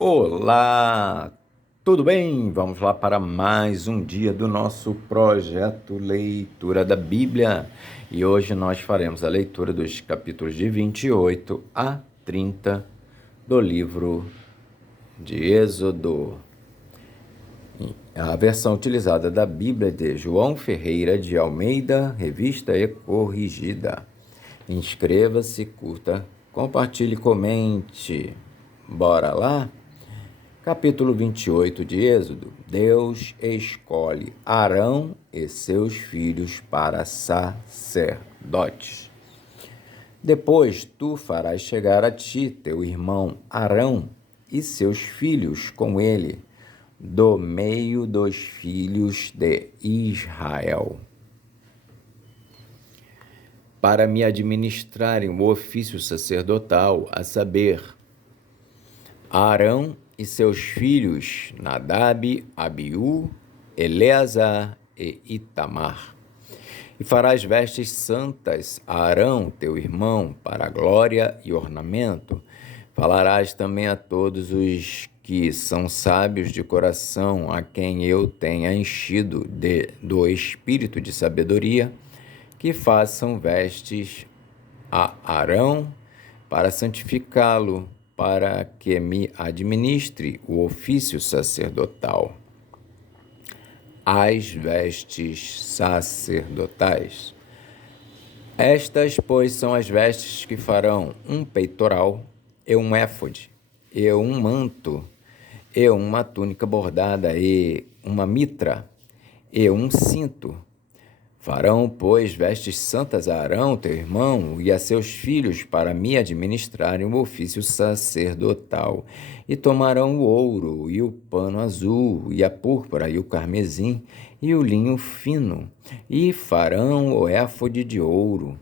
Olá, tudo bem? Vamos lá para mais um dia do nosso projeto Leitura da Bíblia. E hoje nós faremos a leitura dos capítulos de 28 a 30 do livro de Êxodo. A versão utilizada da Bíblia de João Ferreira de Almeida, revista e corrigida. Inscreva-se, curta, compartilhe, comente. Bora lá? Capítulo 28 de Êxodo. Deus escolhe Arão e seus filhos para sacerdotes. Depois tu farás chegar a ti teu irmão Arão e seus filhos com ele, do meio dos filhos de Israel, para me administrarem o ofício sacerdotal, a saber, Arão e seus filhos, Nadab, Abiú, Eleazar e Itamar. E farás vestes santas a Arão, teu irmão, para a glória e ornamento. Falarás também a todos os que são sábios de coração, a quem eu tenha enchido do espírito de sabedoria, que façam vestes a Arão para santificá-lo, para que me administre o ofício sacerdotal. As vestes sacerdotais. Estas, pois, são as vestes que farão um peitoral, e um éfode, e um manto, e uma túnica bordada, e uma mitra, e um cinto. Farão, pois, vestes santas a Arão, teu irmão, e a seus filhos, para me administrarem o ofício sacerdotal. E tomarão o ouro, e o pano azul, e a púrpura, e o carmesim, e o linho fino, e farão o éfode de ouro,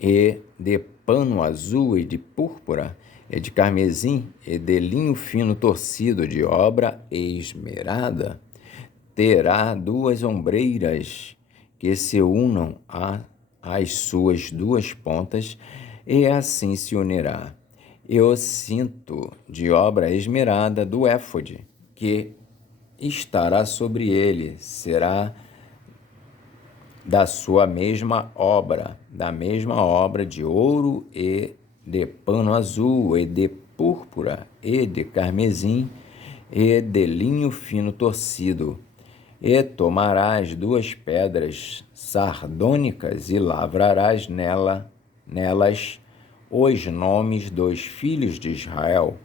e de pano azul, e de púrpura, e de carmesim, e de linho fino torcido, de obra esmerada. Terá 2 ombreiras, que se unam às suas 2 pontas, e assim se unirá. E o cinto de obra esmerada do éfode, que estará sobre ele, será da mesma obra de ouro, e de pano azul, e de púrpura, e de carmesim, e de linho fino torcido. E tomarás 2 pedras sardônicas e lavrarás nelas os nomes dos filhos de Israel,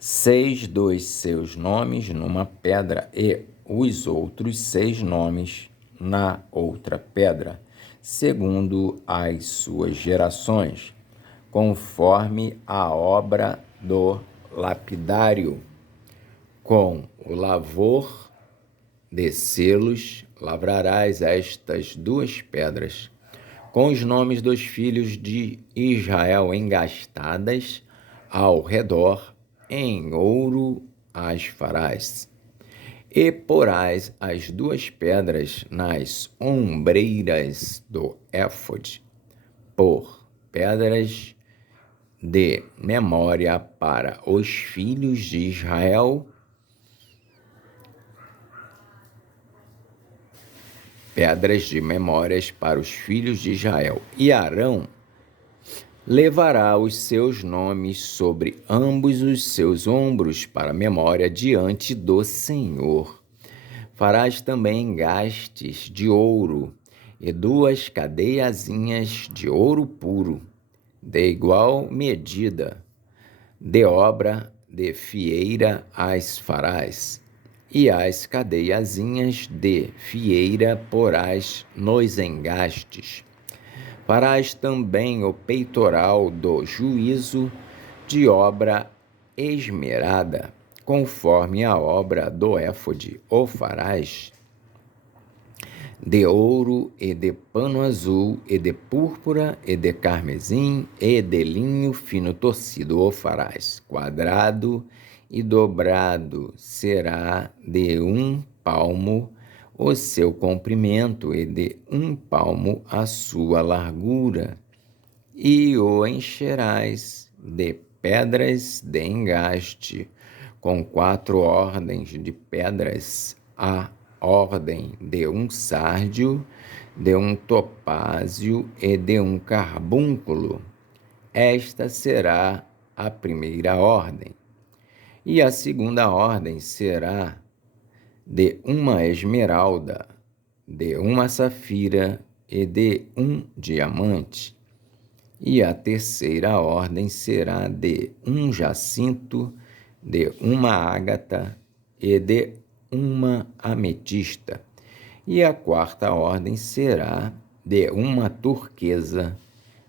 6 dos seus nomes numa pedra, e os outros 6 nomes na outra pedra, segundo as suas gerações, conforme a obra do lapidário. Com o lavor de selos lavrarás estas 2 pedras, com os nomes dos filhos de Israel engastadas ao redor, em ouro as farás. E porás as 2 pedras nas ombreiras do éfode, por pedras de memória para os filhos de Israel, pedras de memórias para os filhos de Israel. E Arão levará os seus nomes sobre ambos os seus ombros para memória diante do Senhor. Farás também engastes de ouro e 2 cadeiazinhas de ouro puro, de igual medida, de obra de fieira as farás, e as cadeiazinhas de fieira porás nos engastes. Farás também o peitoral do juízo de obra esmerada, conforme a obra do éfode o farás, de ouro, e de pano azul, e de púrpura, e de carmesim, e de linho fino torcido o farás, quadrado e dobrado, será de 1 palmo o seu comprimento, e de 1 palmo a sua largura, e o encherás de pedras de engaste, com 4 ordens de pedras, a ordem de um sárdio, de um topázio e de um carbúnculo. Esta será a primeira ordem. E a segunda ordem será de uma esmeralda, de uma safira e de um diamante. E a terceira ordem será de um jacinto, de uma ágata e de uma ametista. E a quarta ordem será de uma turquesa,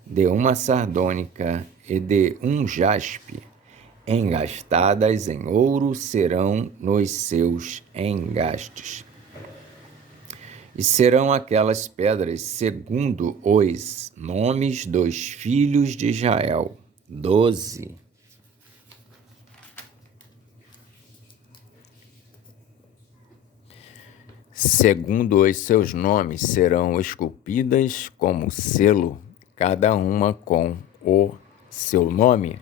de uma sardônica e de um jaspe. Engastadas em ouro serão nos seus engastes. E serão aquelas pedras segundo os nomes dos filhos de Israel, 12. Segundo os seus nomes serão esculpidas como selo, cada uma com o seu nome,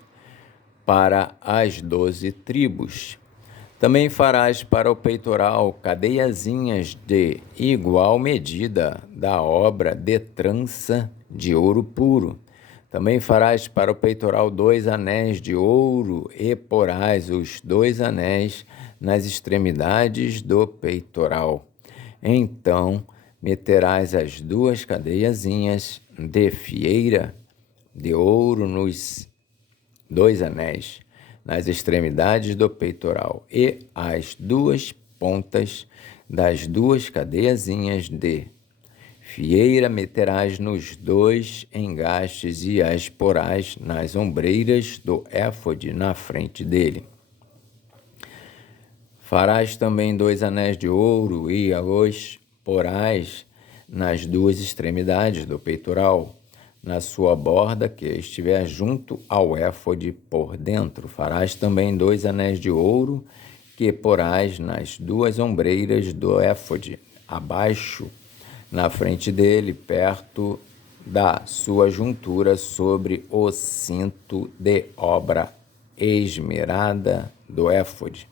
para as 12 tribos. Também farás para o peitoral cadeiazinhas de igual medida da obra de trança de ouro puro. Também farás para o peitoral 2 anéis de ouro e porás os 2 anéis nas extremidades do peitoral. Então meterás as 2 cadeiazinhas de fieira de ouro nos 2 anéis, nas extremidades do peitoral, e as 2 pontas das 2 cadeiazinhas de fieira meterás nos 2 engastes e as porás nas ombreiras do éfode na frente dele. Farás também 2 anéis de ouro e os porás nas 2 extremidades do peitoral, na sua borda que estiver junto ao éfode por dentro. Farás também 2 anéis de ouro que porás nas 2 ombreiras do éfode, abaixo, na frente dele, perto da sua juntura, sobre o cinto de obra esmerada do éfode.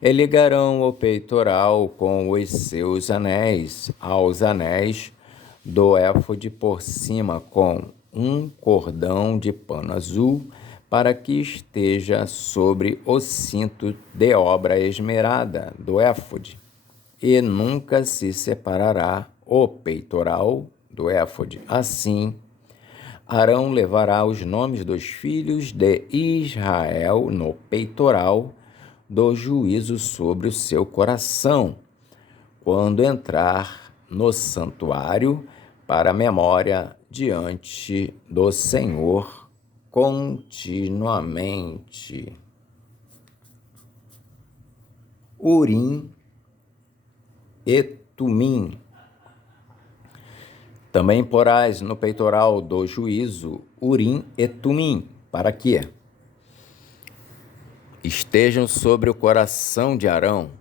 E ligarão o peitoral com os seus anéis aos anéis do éfode por cima com um cordão de pano azul, para que esteja sobre o cinto de obra esmerada do éfode. E nunca se separará o peitoral do éfode. Assim, Arão levará os nomes dos filhos de Israel no peitoral do juízo sobre o seu coração, quando entrar no santuário para a memória diante do Senhor continuamente. Urim e Tumim. Também porás no peitoral do juízo Urim e Tumim, para que estejam sobre o coração de Arão,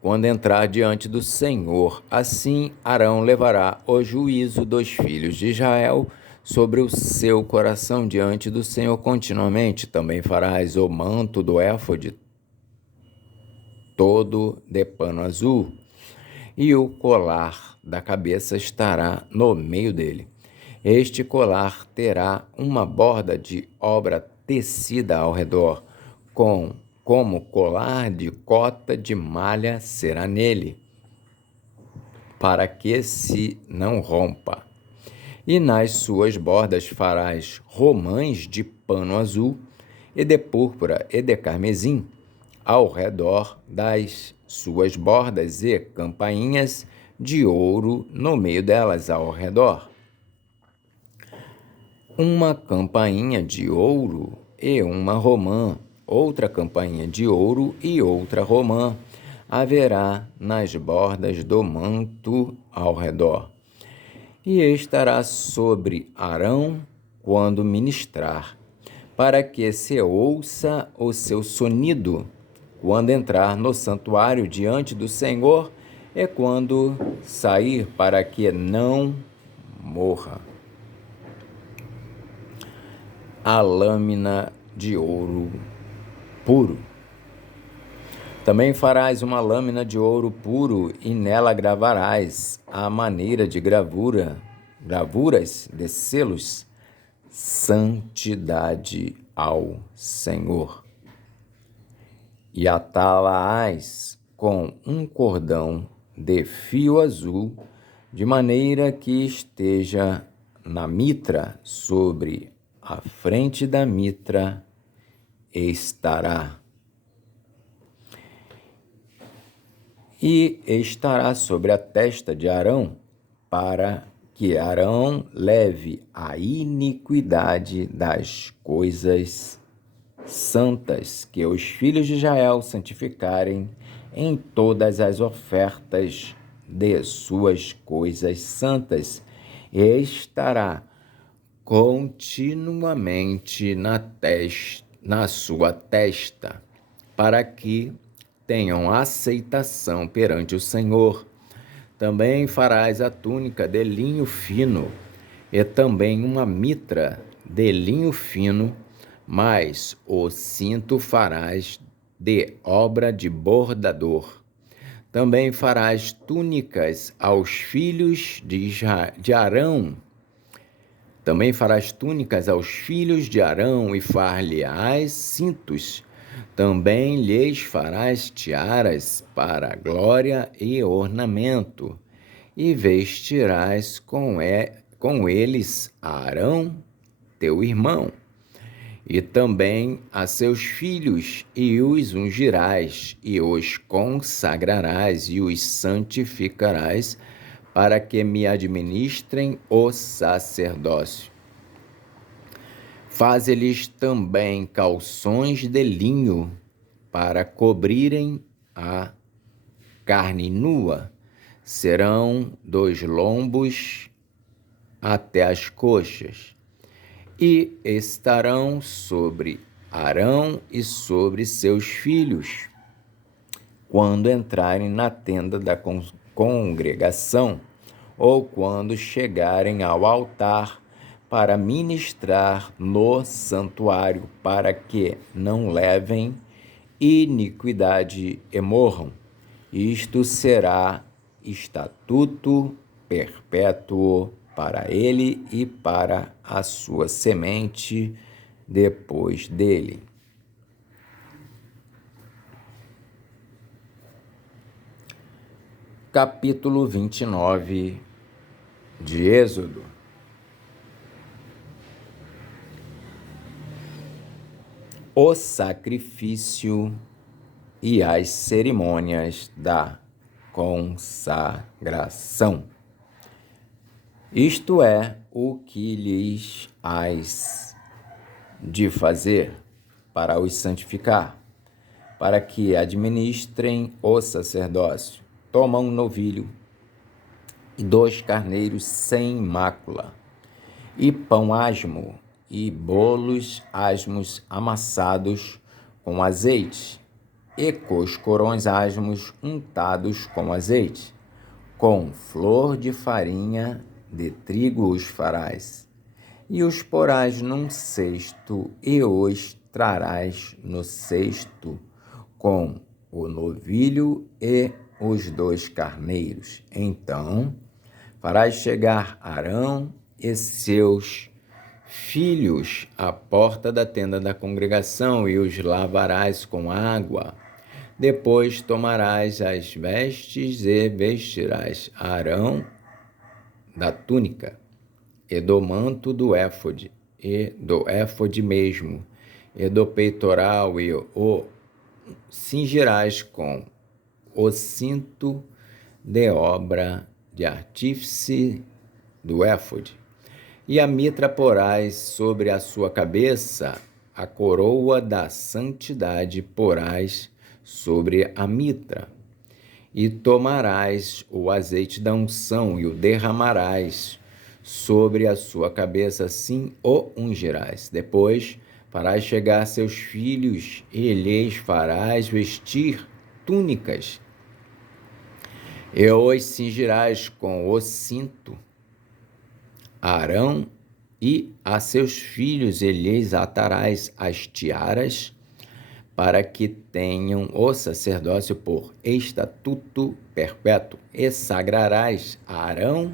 quando entrar diante do Senhor. Assim, Arão levará o juízo dos filhos de Israel sobre o seu coração diante do Senhor continuamente. Também farás o manto do éfode todo de pano azul, e o colar da cabeça estará no meio dele. Este colar terá uma borda de obra tecida ao redor, como colar de cota de malha será nele, para que se não rompa. E nas suas bordas farás romãs de pano azul e de púrpura e de carmesim ao redor das suas bordas, e campainhas de ouro no meio delas ao redor. Uma campainha de ouro e uma romã, outra campainha de ouro e outra romã haverá nas bordas do manto ao redor. E estará sobre Arão quando ministrar, para que se ouça o seu sonido quando entrar no santuário diante do Senhor e quando sair, para que não morra. A lâmina de ouro puro. Também farás uma lâmina de ouro puro e nela gravarás, à maneira de gravuras de selos, santidade ao Senhor. E atá-la-ás com um cordão de fio azul, de maneira que esteja na mitra, sobre a frente da mitra estará. E estará sobre a testa de Arão, para que Arão leve a iniquidade das coisas santas que os filhos de Israel santificarem em todas as ofertas de suas coisas santas, e estará continuamente na sua testa, para que tenham aceitação perante o Senhor. Também farás a túnica de linho fino, e também uma mitra de linho fino, mas o cinto farás de obra de bordador. Também farás túnicas aos filhos de Arão. Também farás túnicas aos filhos de Arão e far-lhe-ás cintos. Também lhes farás tiaras para glória e ornamento, e vestirás com eles a Arão, teu irmão, e também a seus filhos, e os ungirás, e os consagrarás, e os santificarás, para que me administrem o sacerdócio. Faze-lhes também calções de linho para cobrirem a carne nua. Serão dos lombos até as coxas, e estarão sobre Arão e sobre seus filhos, quando entrarem na tenda da congregação, ou quando chegarem ao altar para ministrar no santuário, para que não levem iniquidade e morram. Isto será estatuto perpétuo para ele e para a sua semente depois dele. Capítulo 29 de Êxodo. O sacrifício e as cerimônias da consagração. Isto é o que lhes hás de fazer para os santificar, para que administrem o sacerdócio. Toma um novilho e 2 carneiros sem mácula, e pão asmo, e bolos asmos amassados com azeite, e coscorões asmos untados com azeite. Com flor de farinha de trigo os farás, e os porás num cesto, e os trarás no cesto, com o novilho e os 2 carneiros. Então farás chegar Arão e seus filhos à porta da tenda da congregação, e os lavarás com água. Depois tomarás as vestes e vestirás Arão da túnica, e do manto do éfode, e do éfode mesmo, e do peitoral, e o cingirás com o cinto de obra de artífice do éfode. E a mitra porás sobre a sua cabeça, a coroa da santidade porás sobre a mitra. E tomarás o azeite da unção e o derramarás sobre a sua cabeça, assim o ungirás. Depois farás chegar seus filhos e lhes farás vestir túnicas, e os cingirás com o cinto. Arão e a seus filhos lhes atarás as tiaras, para que tenham o sacerdócio por estatuto perpétuo, e sagrarás a Arão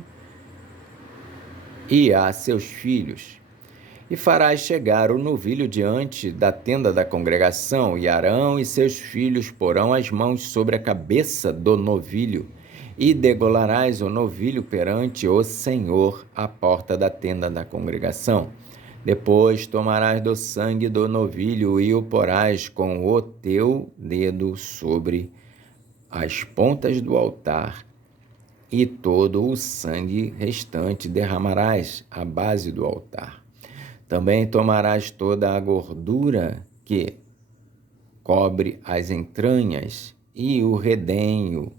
e a seus filhos. E farás chegar o novilho diante da tenda da congregação, e Arão e seus filhos porão as mãos sobre a cabeça do novilho, e degolarás o novilho perante o Senhor à porta da tenda da congregação. Depois tomarás do sangue do novilho e o porás com o teu dedo sobre as pontas do altar, e todo o sangue restante derramarás à base do altar. Também tomarás toda a gordura que cobre as entranhas e o redenho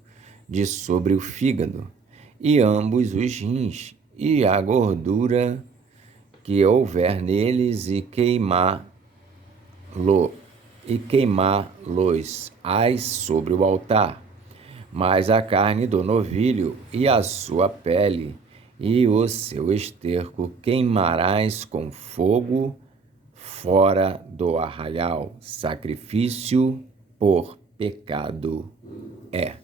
de sobre o fígado, e ambos os rins, e a gordura que houver neles, e queimá-los sobre o altar. Mas a carne do novilho e a sua pele e o seu esterco queimarás com fogo fora do arraial. Sacrifício por pecado é.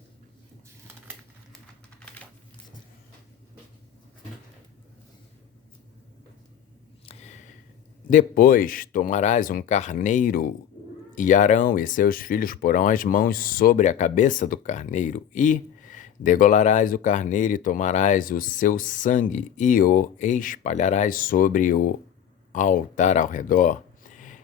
Depois tomarás um carneiro, e Arão e seus filhos porão as mãos sobre a cabeça do carneiro, e degolarás o carneiro, e tomarás o seu sangue, e o espalharás sobre o altar ao redor.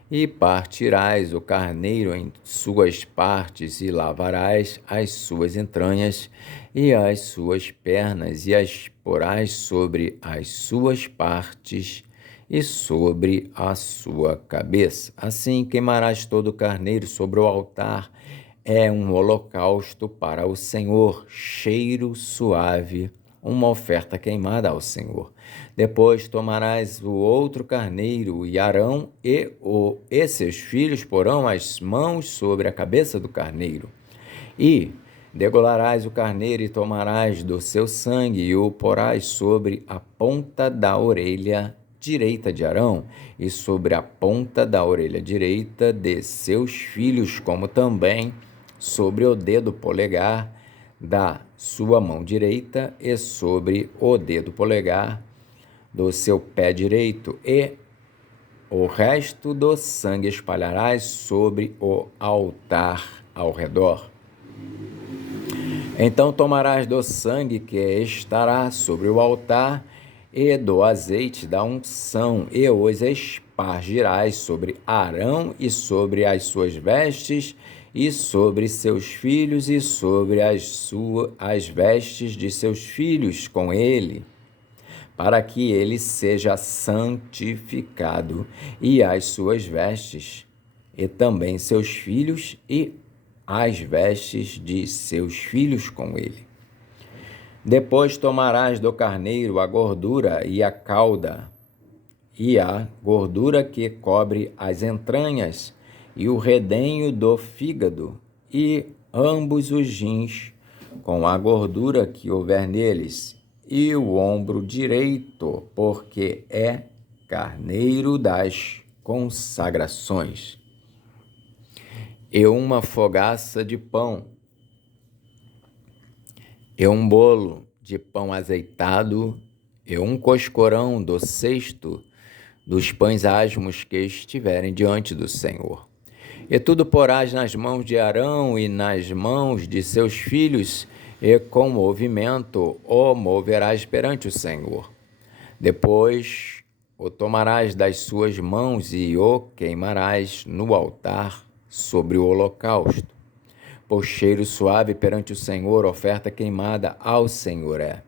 E partirás o carneiro em suas partes, e lavarás as suas entranhas e as suas pernas, e as porás sobre as suas partes e sobre a sua cabeça. Assim queimarás todo o carneiro sobre o altar. É um holocausto para o Senhor, cheiro suave, uma oferta queimada ao Senhor. Depois tomarás o outro carneiro, e Arão e seus filhos porão as mãos sobre a cabeça do carneiro. E degolarás o carneiro, e tomarás do seu sangue, e o porás sobre a ponta da orelha direita de Arão, e sobre a ponta da orelha direita de seus filhos, como também sobre o dedo polegar da sua mão direita, e sobre o dedo polegar do seu pé direito, e o resto do sangue espalharás sobre o altar ao redor. Então tomarás do sangue que estará sobre o altar e do azeite da unção, e os espargirás sobre Arão e sobre as suas vestes, e sobre seus filhos, e sobre as vestes de seus filhos com ele, para que ele seja santificado, e as suas vestes, e também seus filhos, e as vestes de seus filhos com ele. Depois tomarás do carneiro a gordura e a cauda, e a gordura que cobre as entranhas, e o redenho do fígado, e ambos os rins, com a gordura que houver neles, e o ombro direito, porque é carneiro das consagrações. E uma fogaça de pão, e um bolo de pão azeitado, e um coscorão do cesto dos pães asmos que estiverem diante do Senhor. E tudo porás nas mãos de Arão e nas mãos de seus filhos, e com movimento o moverás perante o Senhor. Depois o tomarás das suas mãos e o queimarás no altar sobre o holocausto. Por cheiro suave perante o Senhor, oferta queimada ao Senhor é.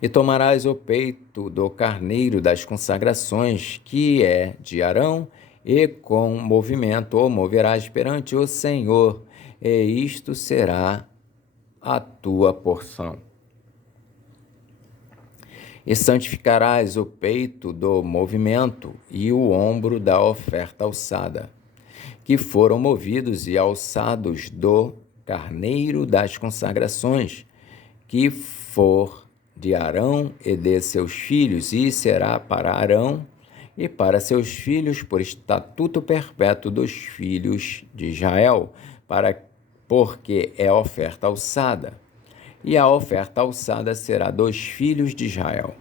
E tomarás o peito do carneiro das consagrações, que é de Arão, e com movimento o moverás perante o Senhor, e isto será a tua porção. E santificarás o peito do movimento e o ombro da oferta alçada, que foram movidos e alçados do carneiro das consagrações, que for de Arão e de seus filhos, e será para Arão e para seus filhos por estatuto perpétuo dos filhos de Israel, porque é oferta alçada. E a oferta alçada será dos filhos de Israel.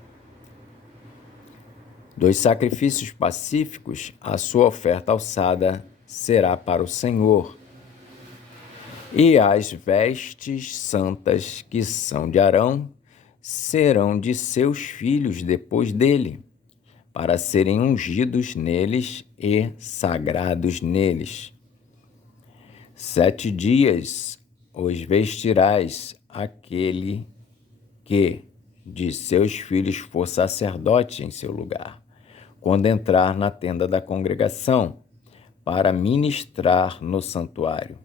Dos sacrifícios pacíficos, a sua oferta alçada será para o Senhor. E as vestes santas que são de Arão serão de seus filhos depois dele, para serem ungidos neles e sagrados neles. 7 dias os vestirás aquele que de seus filhos for sacerdote em seu lugar, quando entrar na tenda da congregação, para ministrar no santuário.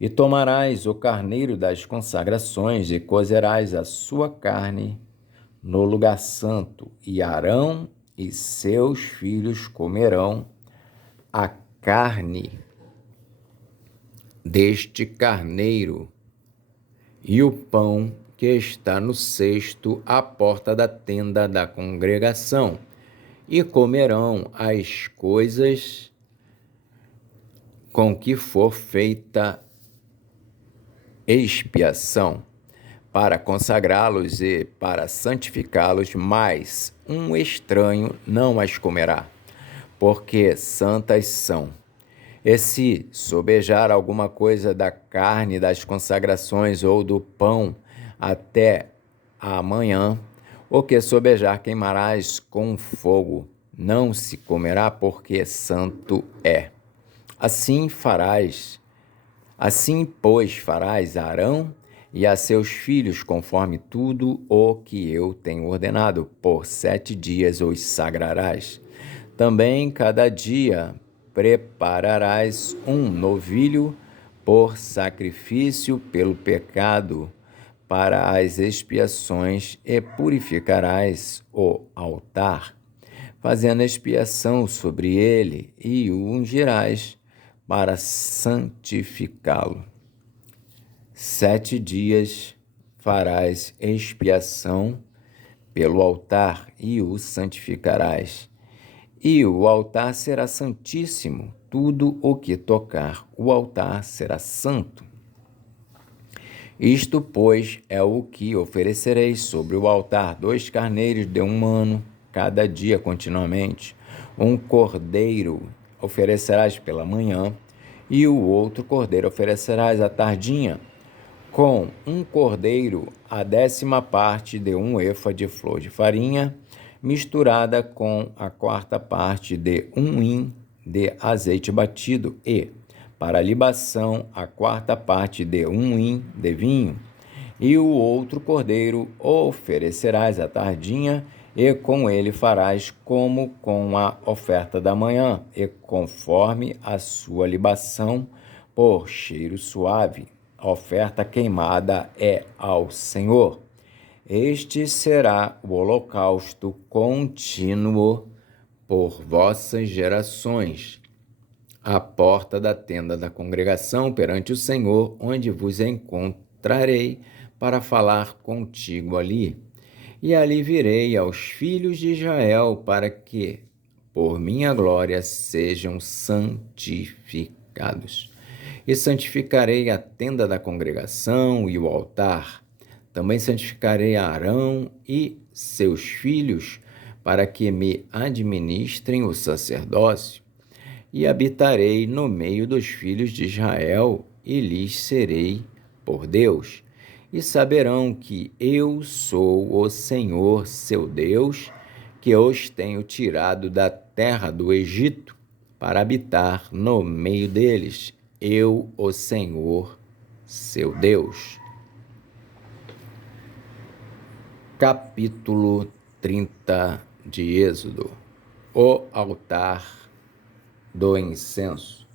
E tomarás o carneiro das consagrações e cozerás a sua carne no lugar santo, e Arão e seus filhos comerão a carne deste carneiro e o pão que está no cesto à porta da tenda da congregação, e comerão as coisas com que for feita expiação, para consagrá-los e para santificá-los, mas um estranho não as comerá, porque santas são. E se sobejar alguma coisa da carne das consagrações ou do pão até amanhã, o que sobejar queimarás com fogo, não se comerá, porque santo é. Assim, pois, farás a Arão e a seus filhos conforme tudo o que eu tenho ordenado. Por 7 dias os sagrarás. Também cada dia prepararás um novilho por sacrifício pelo pecado para as expiações, e purificarás o altar, fazendo expiação sobre ele, e o ungirás para santificá-lo. 7 dias farás expiação pelo altar e o santificarás. E o altar será santíssimo, tudo o que tocar o altar será santo. Isto, pois, é o que oferecereis sobre o altar: 2 carneiros de 1 ano, cada dia continuamente. Um cordeiro oferecerás pela manhã, e o outro cordeiro oferecerás à tardinha. Com um cordeiro, a 10ª parte de 1 efa de flor de farinha, misturada com a 4ª parte de 1 hin de azeite batido, e, para a libação, a 4ª parte de 1 hin de vinho. E o outro cordeiro oferecerás à tardinha, e com ele farás como com a oferta da manhã, e conforme a sua libação, por cheiro suave. A oferta queimada é ao Senhor. Este será o holocausto contínuo por vossas gerações, à porta da tenda da congregação perante o Senhor, onde vos encontrarei para falar contigo ali. E ali virei aos filhos de Israel, para que, por minha glória, sejam santificados. E santificarei a tenda da congregação e o altar. Também santificarei a Arão e seus filhos, para que me administrem o sacerdócio. E habitarei no meio dos filhos de Israel, e lhes serei por Deus. E saberão que eu sou o Senhor, seu Deus, que os tenho tirado da terra do Egito, para habitar no meio deles. Eu, o Senhor, seu Deus. Capítulo 30 de Êxodo. O altar do incenso.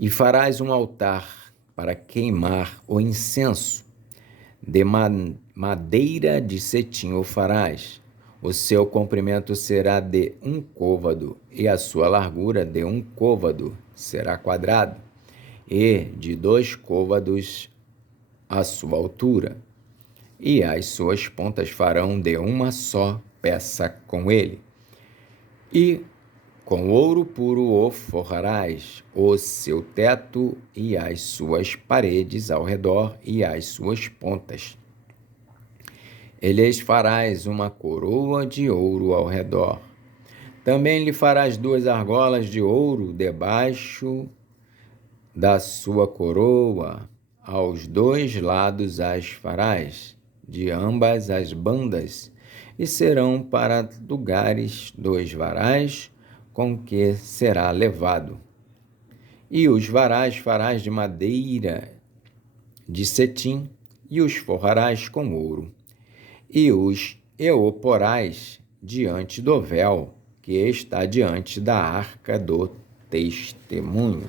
E farás um altar para queimar o incenso. De madeira de cetim o farás. O seu comprimento será de 1 côvado, e a sua largura de 1 côvado será quadrada, e de 2 côvados a sua altura. E as suas pontas farão de uma só peça com ele. E com ouro puro o forrarás, o seu teto e as suas paredes ao redor e as suas pontas. E lhes farás uma coroa de ouro ao redor. Também lhe farás 2 argolas de ouro debaixo da sua coroa. Aos 2 lados as farás, de ambas as bandas, e serão para lugares 2 varais com que será levado. E os varais farás de madeira de cetim, e os forrarás com ouro. E os eoporás diante do véu, que está diante da arca do testemunho.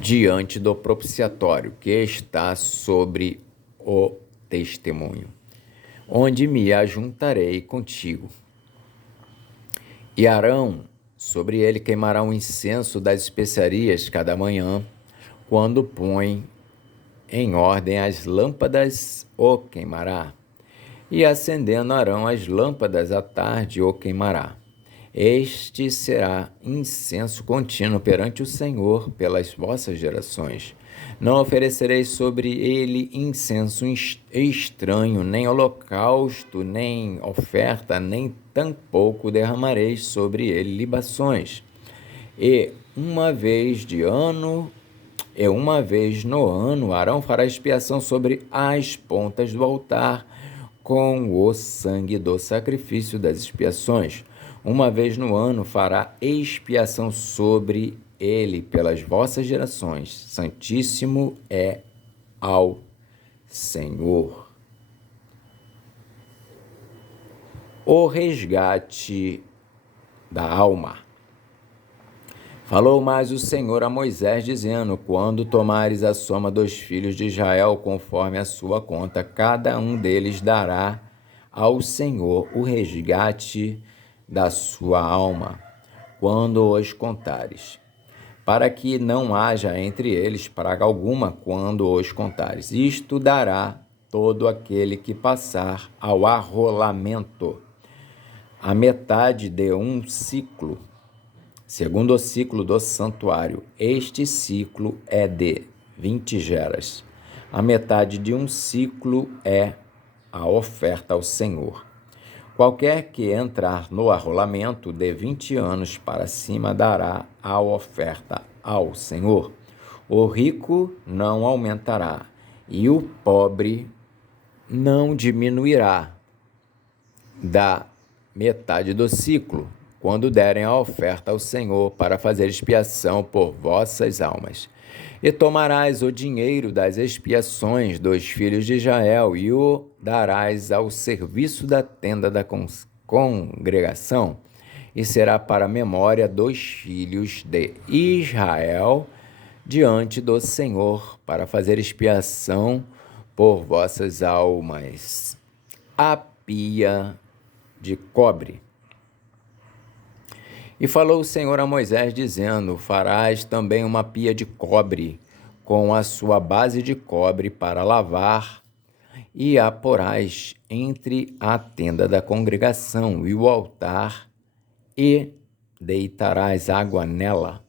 Diante do propiciatório, que está sobre o testemunho, onde me ajuntarei contigo. E Arão, sobre ele queimará um incenso das especiarias cada manhã, quando põe em ordem as lâmpadas, o queimará. E acendendo Arão as lâmpadas à tarde, o queimará. Este será incenso contínuo perante o Senhor pelas vossas gerações. Não oferecereis sobre ele incenso estranho, nem holocausto, nem oferta, nem tampouco derramareis sobre ele libações. E uma vez no ano, Arão fará expiação sobre as pontas do altar com o sangue do sacrifício das expiações. Uma vez no ano fará expiação sobre ele pelas vossas gerações. Santíssimo é ao Senhor. O resgate da alma. Falou mais o Senhor a Moisés, dizendo: quando tomares a soma dos filhos de Israel, conforme a sua conta, cada um deles dará ao Senhor o resgate da sua alma, quando os contares, para que não haja entre eles praga alguma quando os contares. Isto dará todo aquele que passar ao arrolamento a metade de um ciclo, segundo o ciclo do santuário. Este ciclo é de 20 geras. A metade de um ciclo é a oferta ao Senhor. Qualquer que entrar no arrolamento de 20 anos para cima dará a oferta ao Senhor. O rico não aumentará e o pobre não diminuirá da metade do ciclo, quando derem a oferta ao Senhor para fazer expiação por vossas almas. E tomarás o dinheiro das expiações dos filhos de Israel e o darás ao serviço da tenda da congregação, e será para a memória dos filhos de Israel diante do Senhor, para fazer expiação por vossas almas. A pia de cobre. E falou o Senhor a Moisés, dizendo: farás também uma pia de cobre, com a sua base de cobre para lavar, e a porás entre a tenda da congregação e o altar, e deitarás água nela.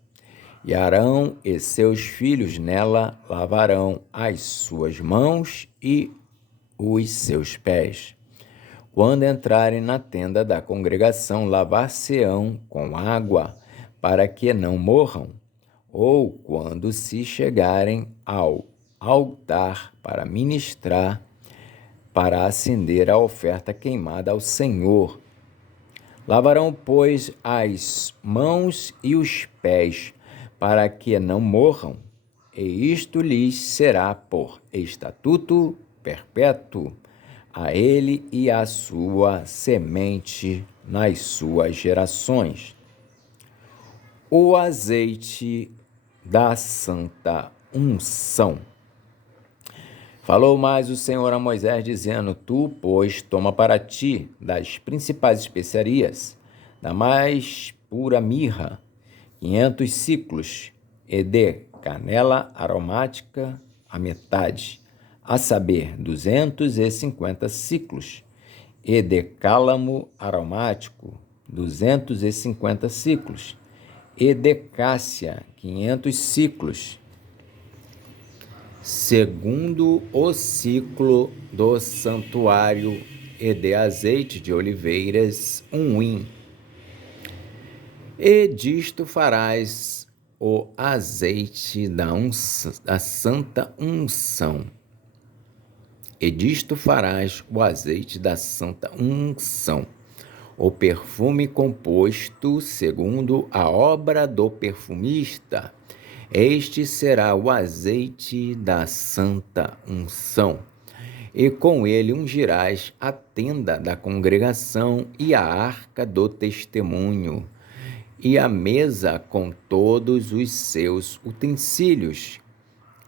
E Arão e seus filhos nela lavarão as suas mãos e os seus pés. Quando entrarem na tenda da congregação, lavar-se-ão com água, para que não morram, ou quando se chegarem ao altar para ministrar, para acender a oferta queimada ao Senhor. Lavarão, pois, as mãos e os pés, para que não morram, e isto lhes será por estatuto perpétuo, a ele e à sua semente nas suas gerações. O azeite da santa unção. Falou mais o Senhor a Moisés, dizendo: tu, pois, toma para ti das principais especiarias, da mais pura mirra, 500 ciclos, e de canela aromática a metade, a saber, 250 ciclos, e de cálamo aromático, 250 ciclos, e de cássia, 500 ciclos, segundo o ciclo do santuário, e de azeite de oliveiras, 1 hin. E disto farás o azeite da santa unção. E disto farás o azeite da santa unção, o perfume composto segundo a obra do perfumista. Este será o azeite da santa unção. E com ele ungirás a tenda da congregação e a arca do testemunho, e a mesa com todos os seus utensílios,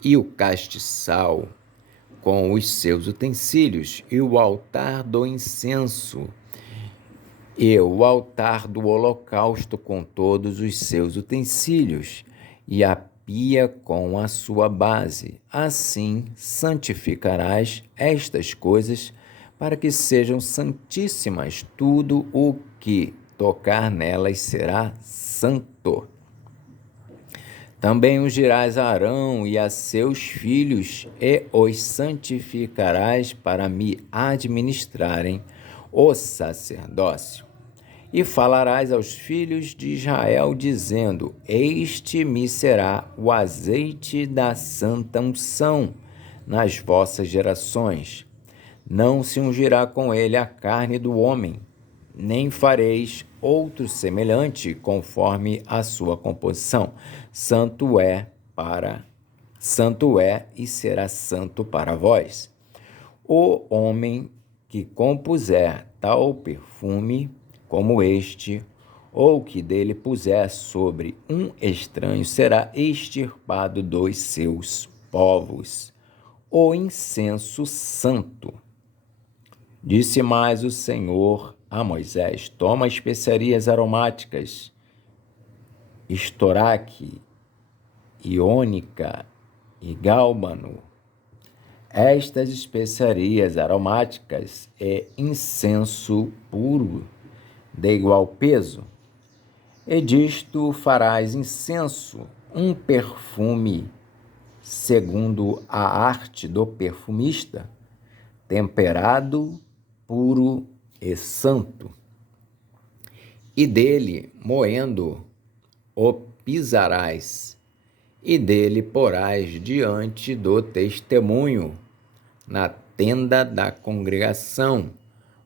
e o castiçal com os seus utensílios, e o altar do incenso, e o altar do holocausto com todos os seus utensílios, e a pia com a sua base. Assim santificarás estas coisas, para que sejam santíssimas. Tudo o que tocar nelas será santo. Também ungirás a Arão e a seus filhos, e os santificarás para me administrarem o sacerdócio. E falarás aos filhos de Israel, dizendo: Este me será o azeite da santa unção nas vossas gerações. Não se ungirá com ele a carne do homem, nem fareis outro semelhante conforme a sua composição. Santo é e será santo para vós. O homem que compuser tal perfume como este, ou que dele puser sobre um estranho, será extirpado dos seus povos. O incenso santo. Disse mais o Senhor a Moisés: Toma especiarias aromáticas, estoraque, iônica e gálbano. Estas especiarias aromáticas é incenso puro, de igual peso. E disto farás incenso, um perfume, segundo a arte do perfumista, temperado, puro e santo. E dele, moendo, o pisarás, e dele porás diante do testemunho, na tenda da congregação,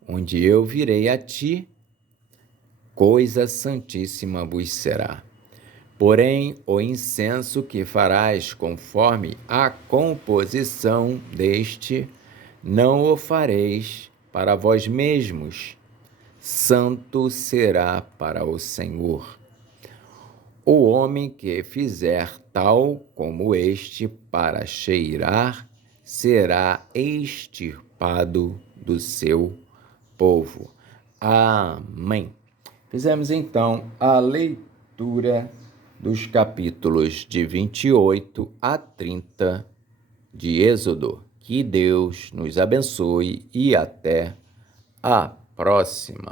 onde eu virei a ti, coisa santíssima vos será. Porém, o incenso que farás conforme a composição deste, não o fareis para vós mesmos, santo será para o Senhor. O homem que fizer tal como este para cheirar, será extirpado do seu povo. Amém. Fizemos então a leitura dos capítulos de 28 a 30 de Êxodo. Que Deus nos abençoe e até a próxima.